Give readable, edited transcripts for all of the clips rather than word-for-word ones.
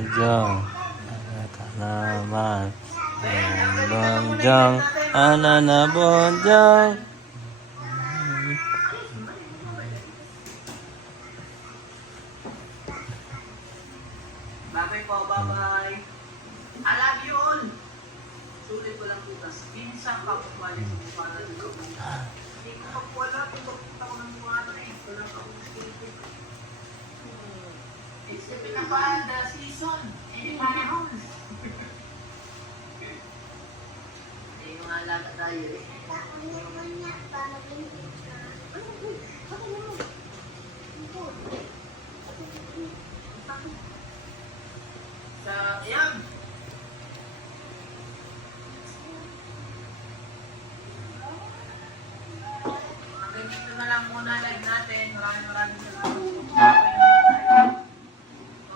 Bonjong. Ano ka naman? Bonjong. Ano na Bonjong? Bye-bye po, bye-bye. I love you all. Sulit ko lang bukas. Minsan pa kung wala sa mukha na dito. Hindi ko magwala kung pakita ko ng mukha na eh. Wala ka kong skillet. It's the pinapanda season. Eh, panahon. Eh, yung alaga tayo eh. Sa, ayan. Ganito na lang muna live natin. Maraming salamat.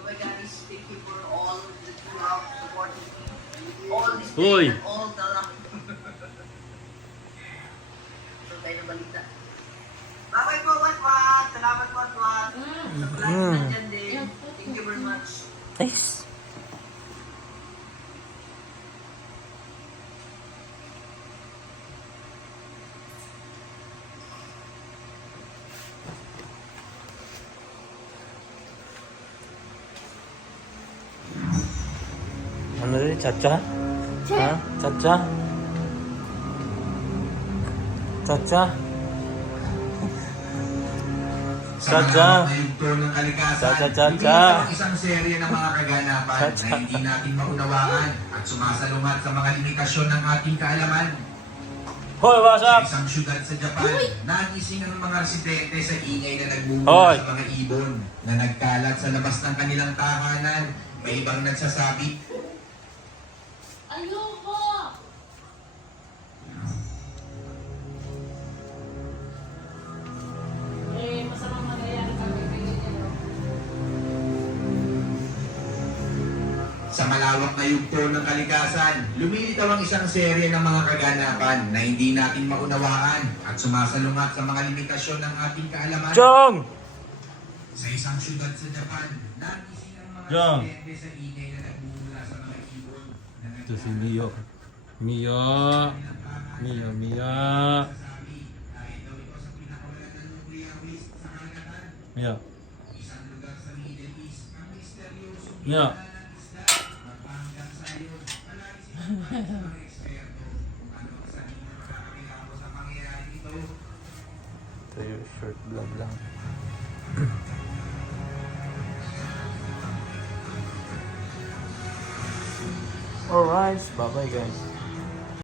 Bye guys. Thank you for all that you have supported me. All this day and all the luck. So tayo na balita. Bye-bye po, Watwat. Salamat, Watwat. Sa vlog na dyan din. Thank you very much. Nice. Ano rin? Chacha? Ha? Chacha? Chacha? Sa Chacha? malawak na yugto ng kalikasan, Chacha, chacha. lumilitaw ang isang serye ng mga kaganapan na hindi natin maunawaan at sumasalungat sa mga limitasyon ng ating kaalaman. Hoy, what's Sa up? isang syudad sa Japan, nagising ang mga residente sa ingay na Hoy. nagmumula sa mga ibon na nagkalat sa labas ng kanilang tahanan. May ibang nagsasabi, Ayoko! Masamang mangyayari pag bibigyan niya, no? sa malawak na yugto ng kalikasan, lumilitaw ang isang serye ng mga kaganapan na hindi natin maunawaan at sumasalungat sa mga limitasyon ng ating kaalaman. Chong! Sa isang syudad sa Japan, nagising ang mga Jong. residente sa ingay na nagmumula sa mga ibon. Ito si Mio. Mio. Mio, Mio. Mio. Isang lugar sa Middle East, ang misteryoso Mio. magpahanggang sa iyo. Palagi sinubukan sa mga eksperto kung ano ang sabihin ng makakakilala sa pangyayari ito. Ito yung short vlog lang. Alright, bye bye guys.